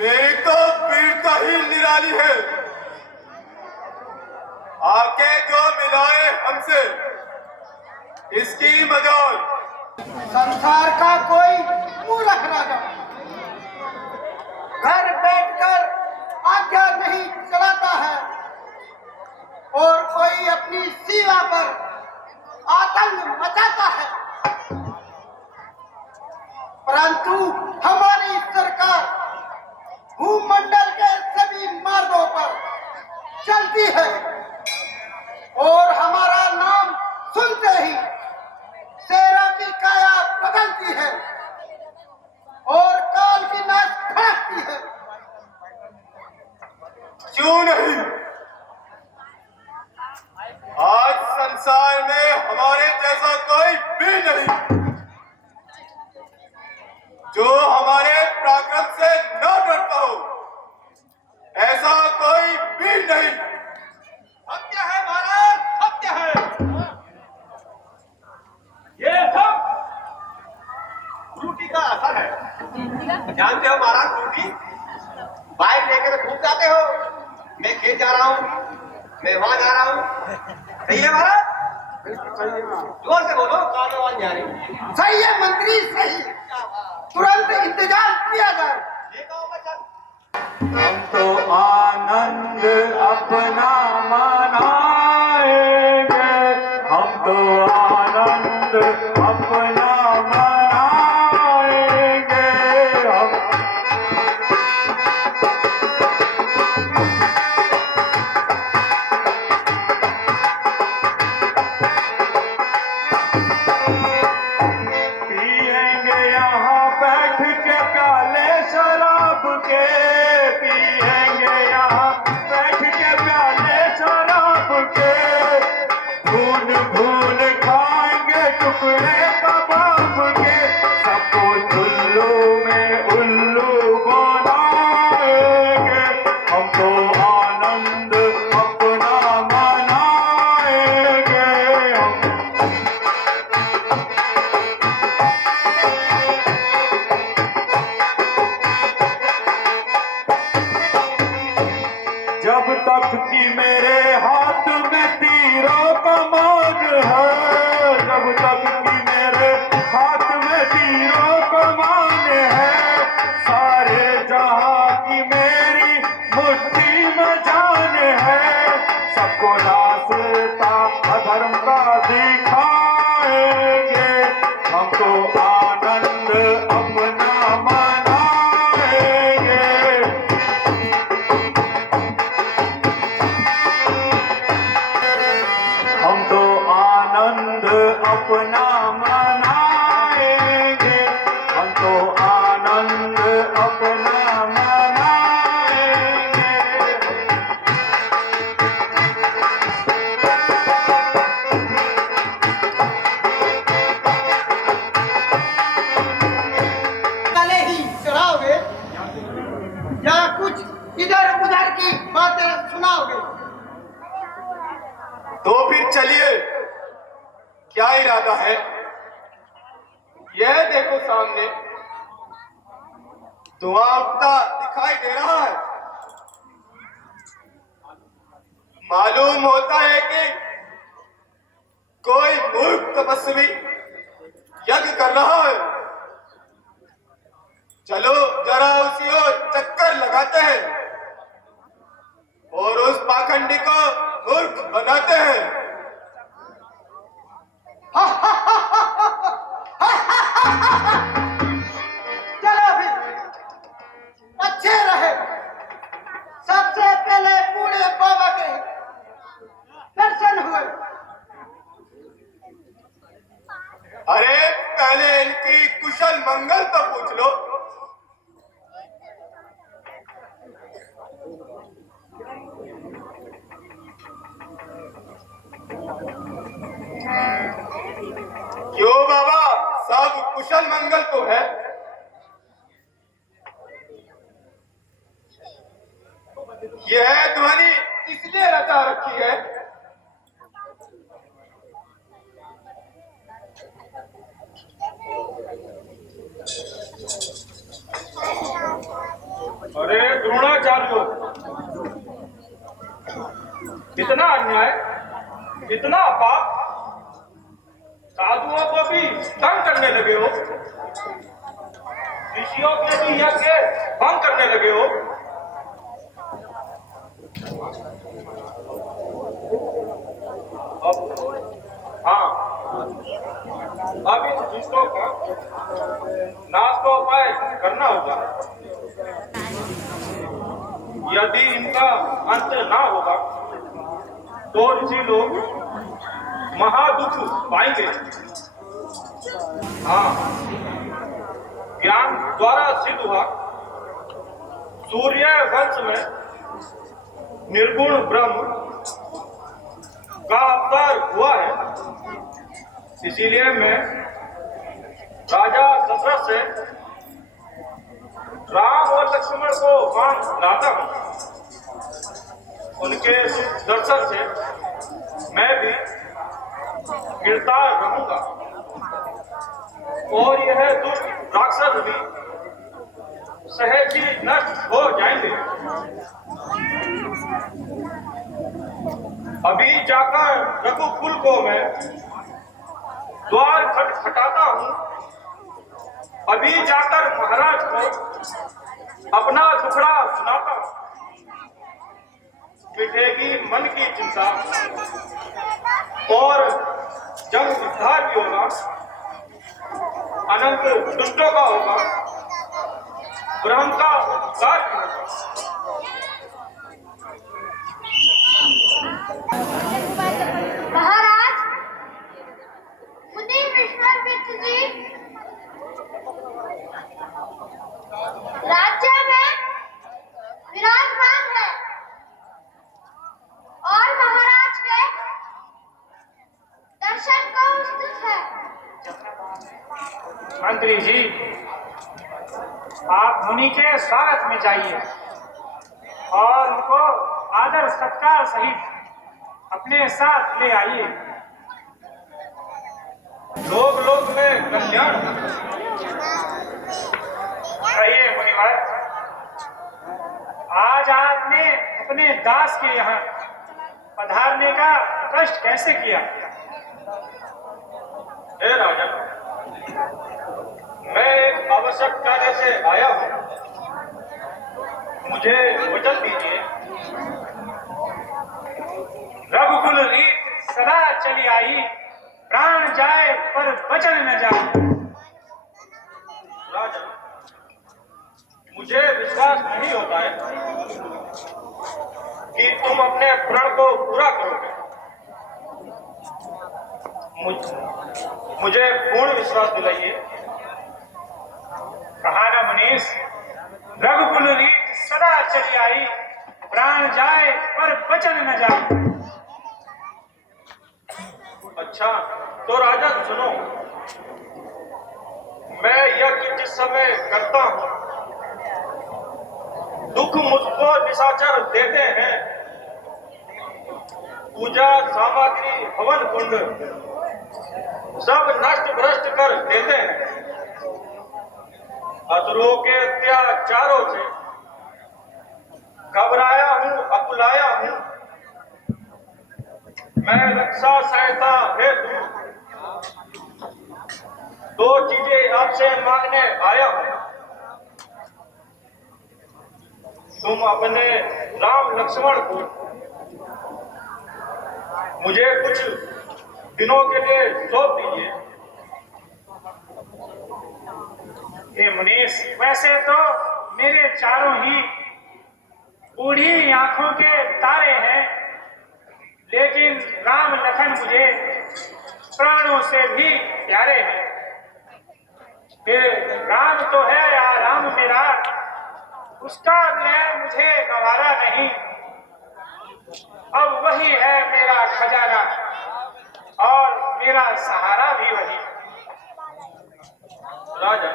मेरी तो वीरता ही निराली है। आके जो मिलाए हमसे इसकी मदद। संसार का कोई मूर्ख राजा घर बैठकर आज्ञा नहीं चलाता है और कोई अपनी सीमा पर आतंक मचाता है, परंतु हमारी सरकार भूमंडल के सभी मार्गों पर चलती है और हमारा नाम सुनते ही सेना की काया बदलती है और काल की नाच फड़कती है। क्यों नहीं? आज संसार में हमारे जैसा कोई भी नहीं जो हमारे पराक्रम से न डरता हो। ऐसा कोई भी नहीं। सत्य है महाराज, सत्य है। ये सब त्रुटि का असर है। जानते हो महाराज, त्रुटि बाइक लेकर घूम जाते हो। मैं खेत जा रहा हूँ, मैं वहां जा रहा हूँ। सही है महाराज? जोर से बोलो, कान आवाज नहीं आ रही। सही है मंत्री, सही। तुरंत इंतजार किया जाए। हम तो आनंद अपना मनाएंगे, हम तो आनंद अपना मनाएंगे। पिएंगे यहाँ बैठ के प्याले शराब के, पिएंगे यहाँ बैठ के प्याले शराब के, भून भून खाएंगे टुकड़े कबाब के, सबको चुल्लू में उल्लू बनाएंगे। हम तो आनंद अपना मनाएंगे। जब तक कि मेरे हाथ में तीरों कमान है, जब तक कि मेरे हाथ में तीरों कमान है, सारे जहां की मेरी मुट्ठी में जान है। सबको रास्ता अधर्म का दिखाएंगे, हम तो आनंद अपना मनाएंगे। हम तो आनंद अपना मनाएंगे, हम तो आनंद अपना मनाएंगे। गले ही चढ़ाओगे या कुछ इधर उधर की बातें सुनाओगे? तो फिर चलिए, क्या इरादा है? यह देखो सामने धुआं उठता दिखाई दे रहा है। मालूम होता है कि कोई मूर्ख तपस्वी यज्ञ कर रहा है। चलो जरा उसी ओर चक्कर लगाते हैं और उस पाखंडी को मूर्ख बनाते हैं। चलो फिर, अच्छे रहे। सबसे पहले बूढ़े बाबा के दर्शन हुए। अरे पहले इनकी कुशल मंगल तो पूछ लो। क्यों बाबा, सब कुशल मंगल तो है। यह ध्वनि इसलिए रचा रखी है अरे द्रोणाचार्य, इतना अन्याय, इतना पाप, साधुओं को भी तंग करने लगे हो, ऋषियों के भी यज्ञ भंग करने लगे हो। हाँ, अब इन दुष्टों का नाश का उपाय करना होगा। यदि इनका अंत ना होगा तो ऋषि लोग महादुख पाएंगे। हाँ, ज्ञान द्वारा सिद्ध हुआ, सूर्य वंश में निर्गुण ब्रह्म का अवतार हुआ है। इसीलिए मैं राजा दशरथ से राम और लक्ष्मण को मान लाता हूं। उनके दर्शन से मैं भी गिरफ्तार रहूंगा और यह दुष्ट राक्षस भी सहज ही नष्ट हो जाएंगे। अभी जाकर रघुकुल को मैं द्वार खटखटाता हूं। अभी जाकर महाराज को अपना दुखड़ा सुनाता हूं। मिटेगी मन की चिंता और जंग उद्धार भी होगा, अनंत दुष्टों का होगा, ब्रह्म का उद्धार भी होगा। महाराज, मुनि विश्वामित्र जी राज्य में विराजमान है और महाराज के दर्शन को उत्सुक है। मंत्री जी, आप मुनि के स्वागत में जाइए और उनको आदर सत्कार सहित अपने साथ ले आइए। लोग लोग में कल्याण। कहिए मुनिवर, आज आपने अपने दास के यहाँ पधारने का कष्ट कैसे किया? हे राजा, मैं एक आवश्यक कार्य से आया हूँ, मुझे वचन दीजिए। रघुकुल रीत सदा चली आई, प्राण जाए पर वचन न जाए। राजा, मुझे विश्वास नहीं होता है कि तुम अपने प्रण को पूरा करोगे। मुझे पूर्ण विश्वास दिलाइए। कहा ना मनीष, रघुकुल रीत सदा चली आई, प्राण जाए पर वचन न जाए। अच्छा, तो राजा सुनो, मैं यज्ञ जिस समय करता हूं, दुख मुझको निशाचर देते हैं। पूजा सामग्री, हवन कुंड सब नष्ट भ्रष्ट कर देते हैं। असुरों के अत्याचारों से घबराया हूं, अकुलाया हूं। मैं रक्षा सहायता हेतु दो चीजें आपसे मांगने आया हूं। तुम अपने राम लक्ष्मण को मुझे कुछ दिनों के लिए सौंप दीजिए। हे मुनीश, वैसे तो मेरे चारों ही बूढ़ी आंखों के तारे हैं, लेकिन राम लखन मुझे प्राणों से भी प्यारे हैं। फिर राम तो है या राम मेरा, उसका मैं मुझे गवारा नहीं। अब वही है मेरा खजाना और मेरा सहारा भी वही। राजा,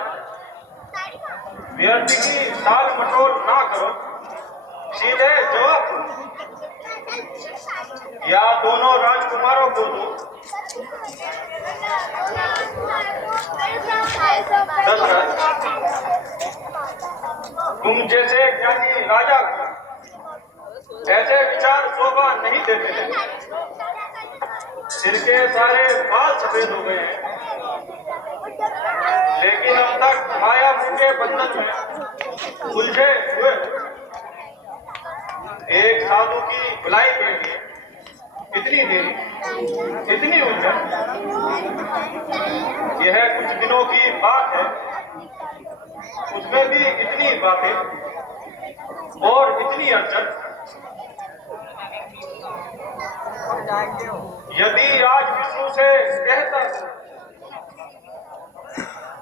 व्यर्थ की टाल मटोल ना करो, सीधे जवाब दो। या दोनों राजकुमारों को दो। दशरथ, तुम जैसे ज्ञानी राजा को ऐसे विचार शोभा नहीं देते हैं। सिर के सारे बाल सफेद हो गए हैं, लेकिन अब तक माया के बंधन में उलझे हुए। एक साधु की बुलाई के लिए इतनी देरी, इतनी उलझन। यह कुछ दिनों की बात है, उसमें भी इतनी बातें और इतनी अड़चन। यदि आज विष्णु से कहकर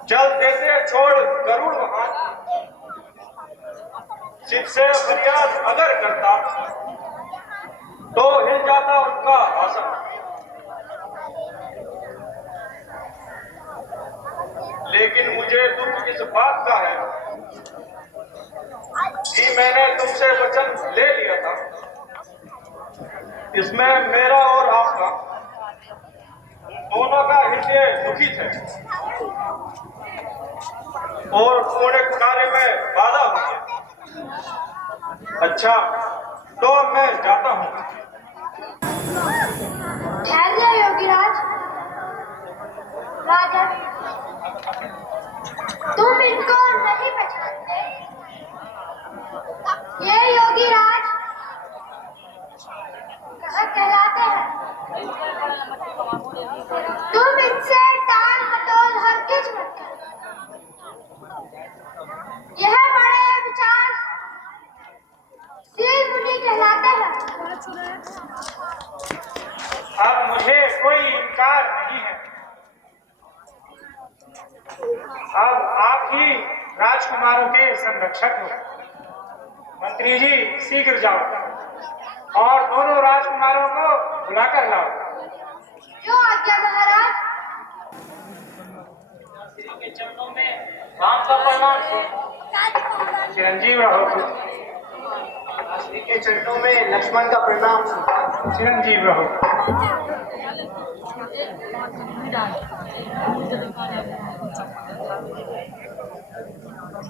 चल देते छोड़ गरुड़ वाहन, शिव से फरियाद अगर करता तो हिल जाता उनका आसन। लेकिन मुझे दुख इस बात का है कि मैंने तुमसे वचन ले लिया था। इसमें मेरा और आपका दोनों का हृदय दुखित है और पूर्ण कार्य में बाधा हुई है। अच्छा, तो मैं जाता हूँ। धैर्य योगीराज। राजा, तुम इनको नहीं पहचानते। ये योगीराज कहाँ कहलाते हैं? तुम इनसे टाल मटोल हरगिज मत करो। यह बड़े विचार शिव मुनि कहलाते हैं। अब मुझे कोई इनकार नहीं है। अब आप ही राजकुमारों के संरक्षक हो। मंत्री जी शीघ्र जाओ और दोनों राजकुमारों को बुलाकर लाओ। जो आज्ञा महाराज। श्री के चरणों में राम का प्रणाम। चिरंजीव रहो। श्री के चरणों में लक्ष्मण का प्रणाम। चिरंजीव रहो।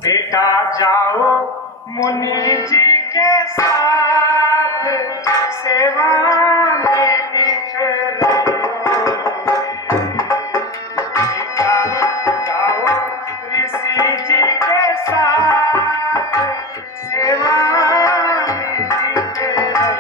बेटा जाओ मुनि जी के साथ सेवा में निठ रहो। बेटा जाओ ऋषि जी के साथ सेवा में निठ रहो।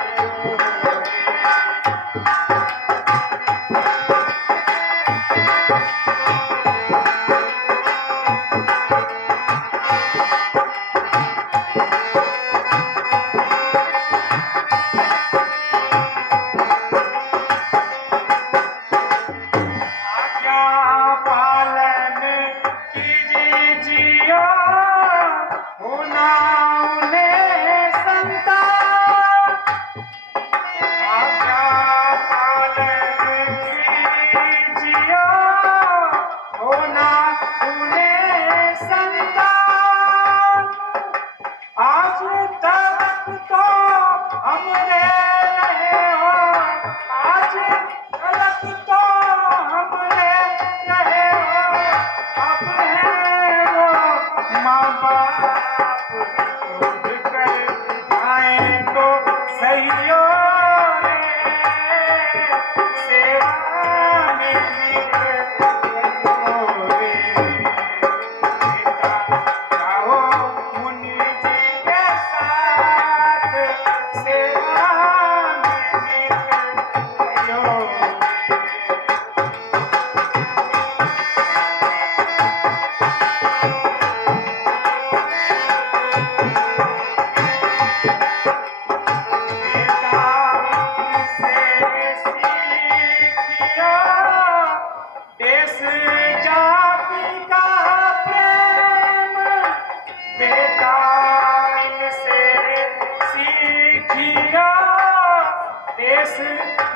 देश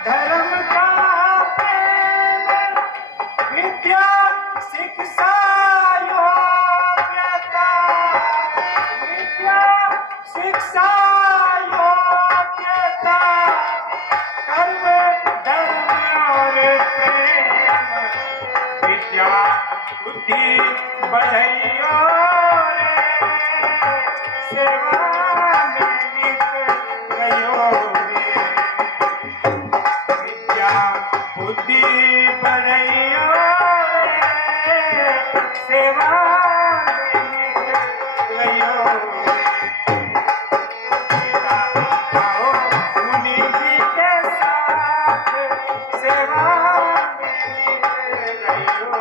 धर्म का प्रेम, विद्या शिक्षा योग्यता, विद्या शिक्षा योग्यता, कर्म धर्म और प्रेम, विद्या बुद्धि बढ़इयो रे सेवा में नित गयो रे। विद्या बुद्धि बढ़इयो रे, सेवा में नित गयो रे। आओ मुनि जी के साथ सेवा में नित गयो।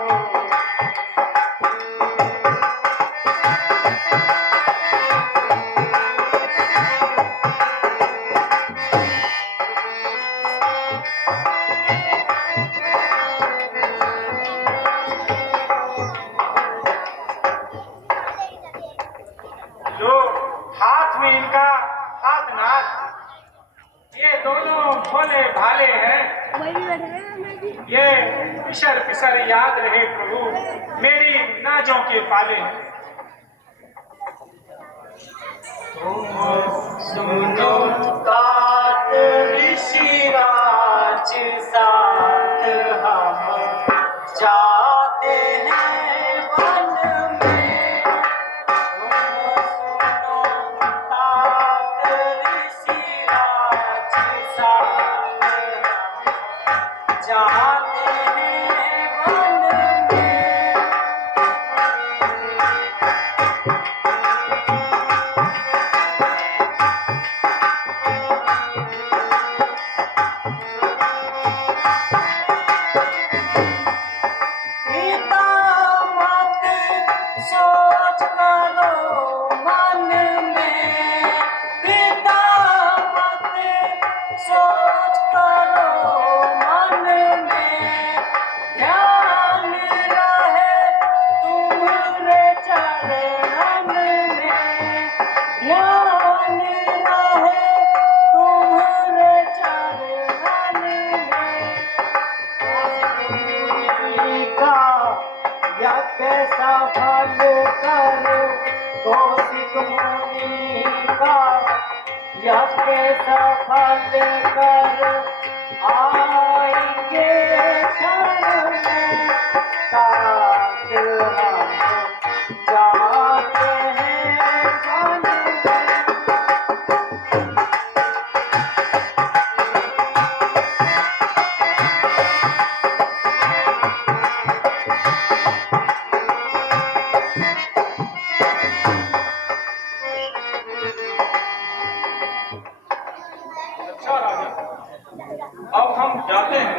जो हाथ में इनका हाथ नाथ, ये दोनों भोले भाले हैं। ये पिसर पिसर याद रहे प्रभु मेरी नाजों के पाले हैं। सुनो तात ऋषिराज साथ हम जाते हैं वन में। सुनो तात ऋषिराज साथ हम जाते हैं वन में। पिता मत सोच करो मन में। पिता मत सोच करो मन में। ध्यान रहे तुम्हारे चरण में। ध्यान रहे तुम्हारे चरण में। का यज्ञ सफल कर कौशिक मुनि का यज्ञ सफल कर आएंगे क्षण में। तात हम जाते हैं वन में। अच्छा राजा, अब हम जाते हैं।